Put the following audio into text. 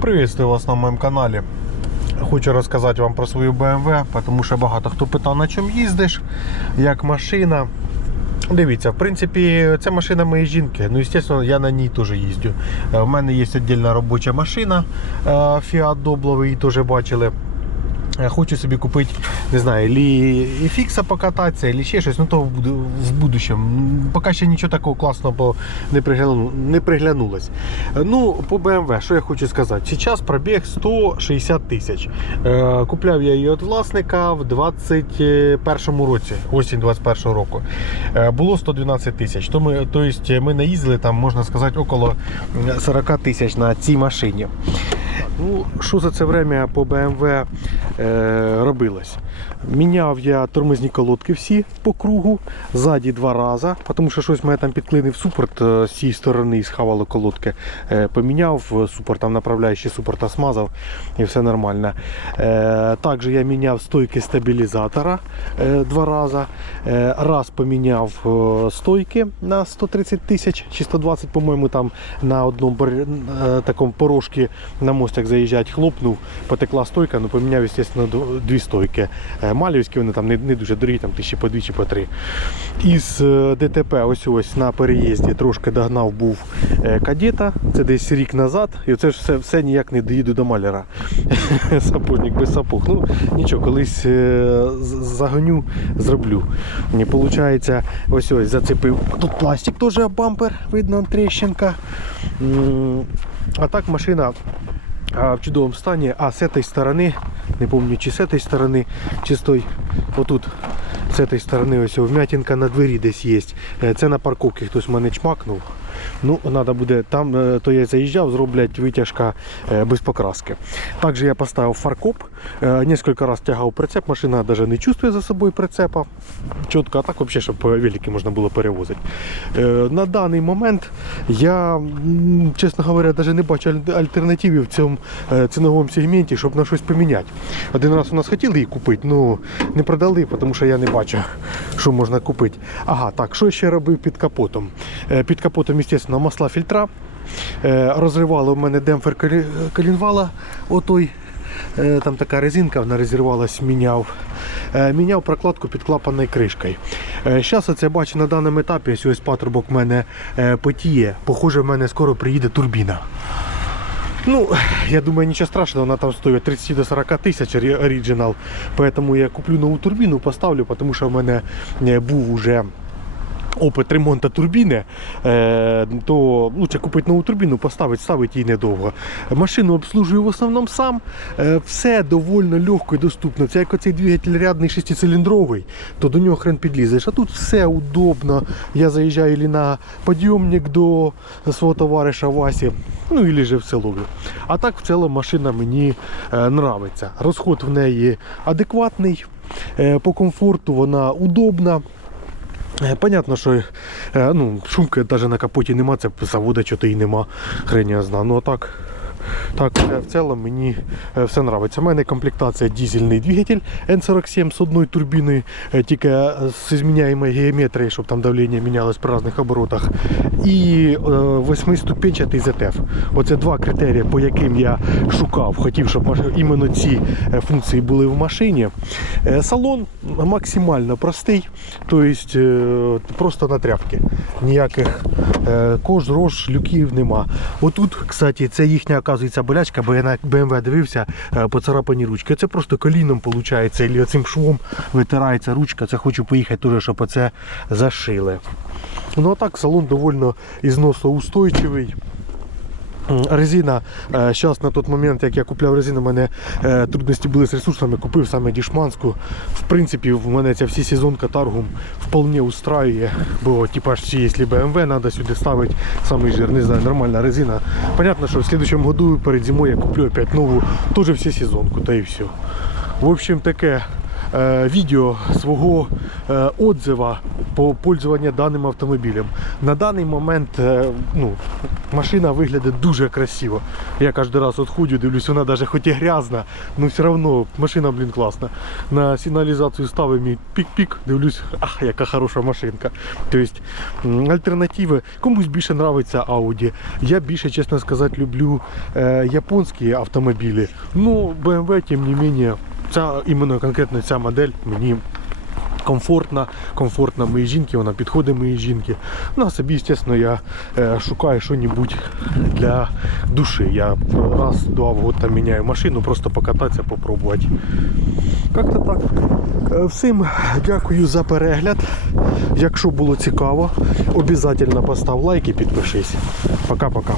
Приветствую вас на моєму каналі. Хочу розказати вам про свою BMW, тому що багато хто питав, на чому їздиш, як машина. Дивіться, в принципі, це машина моєї жінки. Ну, звісно, я на ній теж їздю. Е, У мене є віддільна робоча машина е, Fiat Doblo, ви її теж бачили. Е, Хочу собі купити, не знаю, лі фікса покататися, і ще щось, ну то в, в будущем. Поки ще нічого такого класного не, пригляну, не приглянулось. Е, Ну, по BMW, що я хочу сказати? Зараз пробіг 160 тисяч. Е, Купляв я її від власника в 21 році, осінь 21 року. Було 112 тисяч. То ми, то ми наїздили там, можна сказати, около 40 тисяч на цій машині. Ну, що за це время по BMW е, робилось? Міняв я тормозні колодки всі по кругу, ззаді два рази, тому що щось мене там підклинив супорт е, з цієї сторони і схавало колодки. Е, поміняв е, супорт, там направляючий супорта смазав і все нормально. Е, також я міняв стойки стабілізатора е, два рази. Е, раз поміняв е, стойки на 130 тисяч чи 120, по-моєму, там на одному е, такому порожці на мостик заїжджать, хлопнув, потекла стойка, ну поміняв, звісно, дві стойки. Е, Малівські вони там не, не дуже дорогі, там тисячі по дві чи по три. Із е, ДТП ось ось на переїзді трошки догнав був е, кадета, це десь рік назад, і це ж все, все ніяк не доїду до маляра. Сапожник без сапог. Ну нічого, колись загоню, зроблю. Не виходить, ось ось зацепив. Тут пластик теж бампер, видно тріщинка. А так машина в чудовому стані. А з цієї сторони, не пам'ятаю, чи з цієї сторони, чи з той, отут, з цієї сторони, ось вмятинка на двері десь є. Е, Це на парковці хтось мене чмакнув. Ну, треба буде, там е, то я заїжджав, зроблять витяжка е, без покраски. Також я поставив фаркоп, кілька разів тягав прицеп, машина навіть не чувствує за собою прицепа. Чітко, а так взагалі, щоб велики можна було перевозити. На даний момент я, чесно говоря, навіть не бачу аль- альтернативи в цьому ціновому сегменті, щоб на щось поміняти. Один раз у нас хотіли її купити, ну не продали, тому що я не бачу, що можна купити. Ага, так, що ще робив під капотом? Е, Під капотом, звісно, масла фільтра. Е, Розривало в мене демпфер колі- колінвала, отой. Е, Там така резинка, вона розірвалась, міняв. Міняв прокладку під клапанною кришкою. Зараз оце бачу на даному етапі, ось ось патрубок в мене потіє. Похоже, в мене скоро приїде турбіна. Ну, я думаю, нічого страшного, она там стоит 30 до 40 тисяч оригінал. Поэтому я куплю нову турбіну, поставлю, тому що в мене е, був уже опит ремонту турбіни, е, то лучше купити нову турбіну, поставити, ставити її недовго. Машину обслужую в основному сам. Е, все доволі легко і доступно. Це як оцей двигатель рядний шестициліндровий, то до нього хрен підлізеш. А тут все удобно. Я заїжджаю ілі на підйомник до свого товариша Васі, ну і же в село. А так в цілому машина мені е, нравиться. Розход в неї адекватний. По комфорту вона удобна. Е, Понятно, що е, ну, шумки навіть на капоті нема, це завода чого і нема, хрень я знаю. Ну а так, так е, в цілому мені е, все подобається. У мене комплектація дизельний двигатель N47 з одною турбіною, е, тільки з зміняємою геометриєю, щоб там давлення мінялось при різних оборотах. І восьмиступенчатий ZF. Оце два критерії, по яким я шукав, хотів, щоб іменно ці функції були в машині. Салон максимально простий, тобто просто на тряпки. Ніяких кож, рож, люків нема. Отут, кстати, це їхня оказується болячка, бо я на BMW дивився е, поцарапані ручки. Це просто коліном виходить, і цим швом витирається ручка. Це хочу поїхати теж, щоб оце зашили. Ну а так салон доволі ізносоустойчивий. Резина, зараз на той момент, як я купляв резину, у мене е, трудності були з ресурсами, купив саме дішманську. В принципі, в мене ця всі сезонка Таргум вполне устраює, бо типа якщо BMW треба сюди ставити самий жир, не знаю, нормальна резина. Понятно, що в следующем году перед зимою я куплю опять нову, теж всі сезонку, та і все. В общем, таке е, відео свого е, отзива по пользуванню даним автомобілем. На даний момент е, ну, машина виглядає дуже красиво. Я кожен раз відходжу, дивлюсь, вона навіть хоч і грязна, але все одно машина, блін, класна. На сигналізацію ставимо і пік-пік, дивлюсь, ах, яка хороша машинка. Тобто альтернативи. Комусь більше подобається Audi. Я більше, чесно сказати, люблю е, японські автомобілі. Ну, BMW, тим не менше, ця, іменно конкретно ця модель мені комфортна, комфортна моїй жінки, вона підходить моїй жінки. Ну, а собі, звісно, я е, шукаю щось для душі. Я раз, два в міняю машину, просто покататися, попробувати. Як-то так. Е, Всім дякую за перегляд. Якщо було цікаво, обов'язково постав лайк і підпишись. Пока-пока.